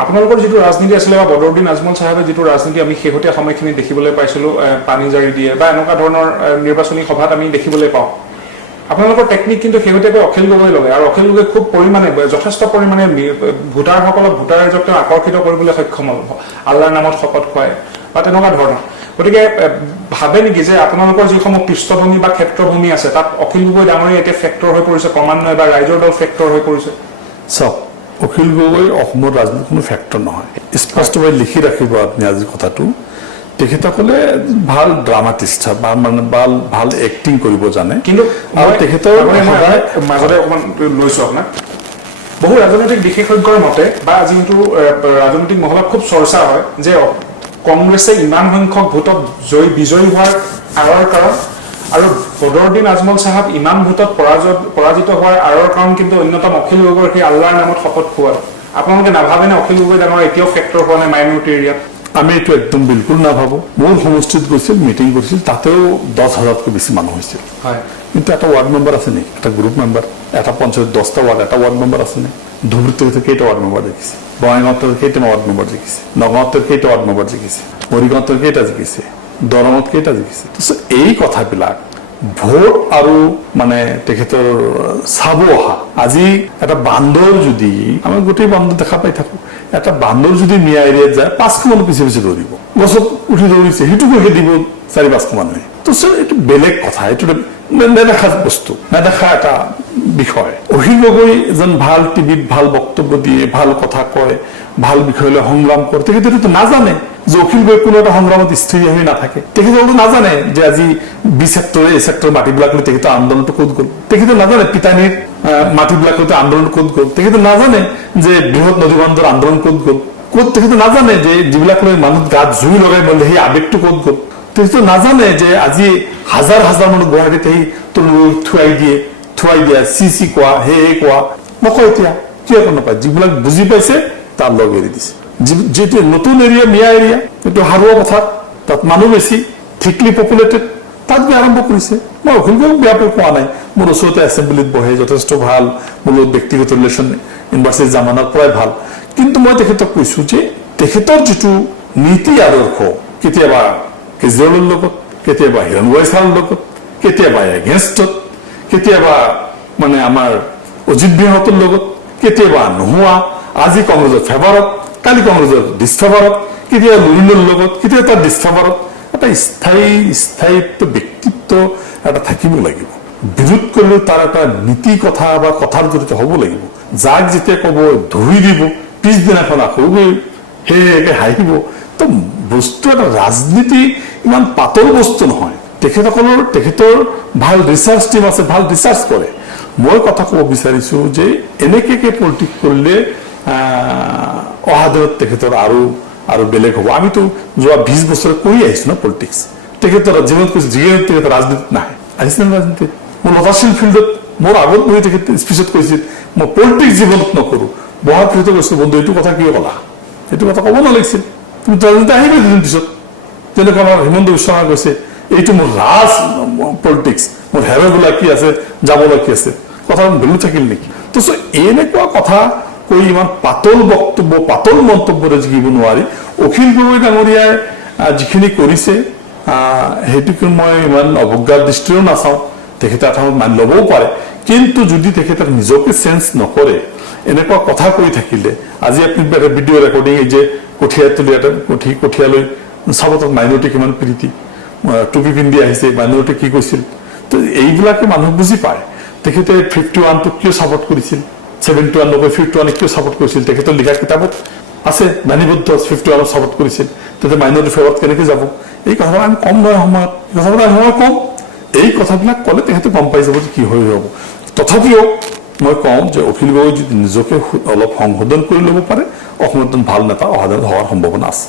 আপোনালোকৰ যিটো ৰাজনীতি আছিলে বা বদৰুদ্দিন আজমল চাহাবে যিটো ৰাজনীতি আমি শেহতীয়া সময়খিনি দেখিবলৈ পাইছিলোঁ, পানী জাৰি দিয়ে বা এনেকুৱা ধৰণৰ নিৰ্বাচনী সভাত আমি দেখিবলৈ পাওঁ, আপোনালোকৰ টেকনিক কিন্তু শেহতীয়াকৈ অখিল গগৈ লগায় আৰু অখিল গগৈ খুব পৰিমাণে যথেষ্ট পৰিমাণে ভোটাৰসকলক ভোটাৰ ৰাইজক তেওঁ আকৰ্ষিত কৰিবলৈ সক্ষম হ'ল, আল্লাহৰ নামত শপত খুৱায় বা তেনেকুৱা ধৰণৰ। গতিকে ভাবে নেকি যে আপোনালোকৰ যিসমূহ পৃষ্ঠভূমি বা ক্ষেত্ৰভূমি আছে তাত অখিল গগৈ ডাঙৰীয়া এতিয়া ফেক্টৰ হৈ পৰিছে ক্ৰমান্বয়ে বা ৰাইজৰ দল ফেক্টৰ হৈ পৰিছে? চাওক, অখিল গগৈ অসমৰ ৰাজনীতিৰ কোনো ফেক্টৰ নহয়, স্পষ্টভাৱে লিখি ৰাখিব আপুনি আজি কথাটো। তেখেতসকলে ভাল ড্ৰামাটিষ্ট বা মানে ভাল এক্টিং কৰিব জানে, কিন্তু আৰু তেখেতৰ মাজতে অকণমান লৈছোঁ আপোনাক, বহু ৰাজনৈতিক বিশেষজ্ঞৰ মতে বা যিটো ৰাজনৈতিক মহলত খুব চৰ্চা হয় যে কংগ্ৰেছে ইমান সংখ্যক ভোটত বিজয়ী হোৱাৰ আঁৰৰ কাৰণ আৰু বদৰুদ্দিন আজমল চাহাব ইমান ভোটত পৰাজিত হোৱাৰ আঁৰৰ কাৰণ কিন্তু অন্যতম অখিল গগৈৰ সেই আল্লাহৰ নামত শপত খোৱা। আপোনালোকে নাভাবেনে অখিল গগৈ ডাঙৰ এতিয়াও ফেক্টৰ হোৱা নাই মাইনৰিটি এৰিয়াত? আমি এইটো একদম বিলকুল নাভাবোঁ। মোৰ সমষ্টিত গৈছিল, মিটিং কৰিছিল, তাতেও 10,000তকৈ বেছি মানুহ হৈছিল। কিন্তু এটা ৱাৰ্ড মেম্বাৰ আছে নেকি? এটা গ্ৰুপ মেম্বাৰ, এটা পঞ্চায়ত 10টা ৱাৰ্ড, এটা ৱাৰ্ড মেম্বাৰ আছে নেকি? ধুবুৰীত কেইটা ৱাৰ্ড মেম্বাৰ দেখিছে? বঙাইগাঁৱত কেইটা ৱাৰ্ড মেম্বাৰ জিকিছে? নগাঁৱত কেইটা ৱাৰ্ড মেম্বাৰ জিকিছে? মৰিগাঁৱত কেইটা জিকিছে? দৰঙত কেইটা জিকিছে? এই কথাবিলাক ভোট আৰু মানে তেখেতৰ চাব অহা, আজি এটা বান্দৰ যদি আমি গোটেই বান্দৰ দেখা পাই থাকো, এটা বান্দৰ যদি মিয়া এৰিয়াত যায় 500 মানুহ পিছে পিছে দৌৰিব, গছত উঠি দৌৰিছে, সেইটোকো দিব 4-500 মানুহে। তো এইটো বেলেগ কথা, এইটো নেদেখা বস্তু, নেদেখা এটা বিষয়। অখিল গগৈ এজন ভাল টিভিত ভাল বক্তব্য দিয়ে, ভাল কথা কয়, ভাল বিষয় লৈ সংগ্ৰাম কৰে, তেখেতেতো নাজানে যে অখিল গগৈ কোনো এটা সংগ্ৰামত স্থিৰ হৈ নাথাকে। তেখেতে নাজানে যে আজি বি চেক্টৰ এই চেক্টৰ মাটিবিলাক লৈ তেখেতৰ আন্দোলনটো ক'ত গ'ল, তেখেতে নাজানে পিতানীৰ মাটিবিলাক লৈ আন্দোলন ক'ত গ'ল, তেখেতে নাজানে যে বৃহৎ নদী বন্দৰ আন্দোলন ক'ত গ'ল, তেখেতে নাজানে যে যিবিলাক লৈ মানুহ গাত জুই লগাই মৰিলে সেই আৱেগটো ক'ত গ'ল, তেখেতে নাজানে যে আজি হাজাৰ হাজাৰ মানুহ গুৱাহাটীত সেই থুৱাই দিয়া চি কোৱা হে কোৱা নকয়। এতিয়া কিয় নকয়? যিবিলাক বুজি পাইছে তাৰ লগ এৰি দিছে। যিটো নতুন এৰিয়া, মিয়া এৰিয়া, এইটো হাৰুৱা পথাৰ, তাত মানুহ বেছি, থিকলি পপুলেটেড, তাত গৈ আৰম্ভ কৰিছে। মই অখিল গগৈক বেয়া পাই কোৱা নাই, মোৰ ওচৰতে এছেম্বলিত বহে, যথেষ্ট ভাল, মোৰ লগত ব্যক্তিগত ৰিলেশ্যন ইউনিভাৰ্চিটিৰ জামানাৰ পৰাই ভাল। কিন্তু মই তেখেতক কৈছো যে তেখেতৰ যিটো নীতি আদৰ্শ কেতিয়াবা কেজৰিৱালৰ লগত, কেতিয়াবা হিৰণ ছাৰৰ লগত, কেতিয়াবা এগেইনষ্টত, কেতিয়াবা মানে আমাৰ অজিত বিহাৰৰ লগত, কেতিয়াবা নোহোৱা, আজি কংগ্ৰেছৰ ফেভাৰত, কালি কংগ্ৰেছৰ ডিছফেভাৰত, কেতিয়াবা লুৰিণৰ লগত, কেতিয়াবা তাৰ ডিছফেভাৰত। এটা স্থায়িত্ব ব্যক্তিত্ব এটা থাকিব লাগিব। বিৰোধ কৰিলেও তাৰ এটা নীতি কথা বা কথাৰ জৰিয়তে হ'ব লাগিব। যাক যেতিয়া ক'ব ধৰি দিব, পিছদিনাখন আকৌ গৈ সেয়াকে হাঁহিব। তো বস্তু এটা ৰাজনীতি ইমান পাতল বস্তু নহয়। তেখেতৰ ভাল ৰিচাৰ্চ টিম আছে, ভাল ৰিচাৰ্চ কৰে। মই কথা ক'ব বিচাৰিছো যে এনেকে পলিটিক্স কৰিলে অহা দিনত তেখেতৰ আৰু বেলেগ হ'ব। আমিতো যোৱা 20 বছৰ কৰি আহিছো ন পলিটিক্স। তেখেতৰ জীৱনত কৈছে তেখেতৰ ৰাজনীতিত নাহে, আহিছে ন ৰাজনীতিত। মোৰ লতাশিল ফিল্ডত মোৰ আগত বহি তেখেতে স্পীচত কৈছিল মই পলিটিক্স জীৱনত নকৰো। বহাৰ পিছতে কৈছো বন্ধু এইটো কথা কিয় ক'লা? এইটো কথা ক'ব নালাগিছিল, তুমি ৰাজনীতি আহিবা দুদিন পিছত। যেনেকৈ আমাৰ হিমন্ত বিশ্ব শৰ্মা কৈছে এইটো মোৰ ৰাজ পলিটিক্স, মোৰ হেৰাবলা কি আছে, যাবলৈ কি আছে, কথা ভেলু থাকিল নেকি? তো এনেকুৱা কথা কৈ ইমান পাতল বক্তব্য, পাতল মন্তব্যৰে জিকিব নোৱাৰি। অখিল গগৈ ডাঙৰীয়াই যিখিনি কৰিছে সেইটোকে মই ইমান অৱজ্ঞাৰ দৃষ্টিৰেও নাচাওঁ। তেখেতে এটা মানি ল'বও পাৰে, কিন্তু যদি তেখেতে নিজকে চেঞ্জ নকৰে, এনেকুৱা কথা কৈ থাকিলে, আজি আপুনি ভিডিঅ' ৰেকৰ্ডিং এই যে কঠীয়া তুলি এটা কঠীয়ালৈ চাব, তাত মাইনৰিটি কিমান প্ৰীতি, টুপি পিন্ধি আহিছে, মাইনৰিটি কি কৈছিল। তো এইবিলাকে মানুহ বুজি পায়। তেখেতে 51টোক কিয় ছাপৰ্ট কৰিছিল, 71 নকয় 51 কিয় ছাপৰ্ট কৰিছিল, তেখেতৰ লিখা কিতাপত আছে বাণীবদ্ধ 51 ছাপৰ্ট কৰিছিল। তেতিয়া মাইনৰিটি ফেভাৰত কেনেকৈ যাব? এই কথাবিলাক আমি কম নহয় সময়ত, সময় কম। এই কথাবিলাক ক'লে তেখেতে গম পাই যাব যে কি হৈ হ'ব। তথাপিও মই কওঁ যে অখিল গগৈ যদি নিজকে অলপ সংশোধন কৰি ল'ব পাৰে, অসমত ভাল নেতা অহা দিনত হোৱাৰ সম্ভাৱনা আছে।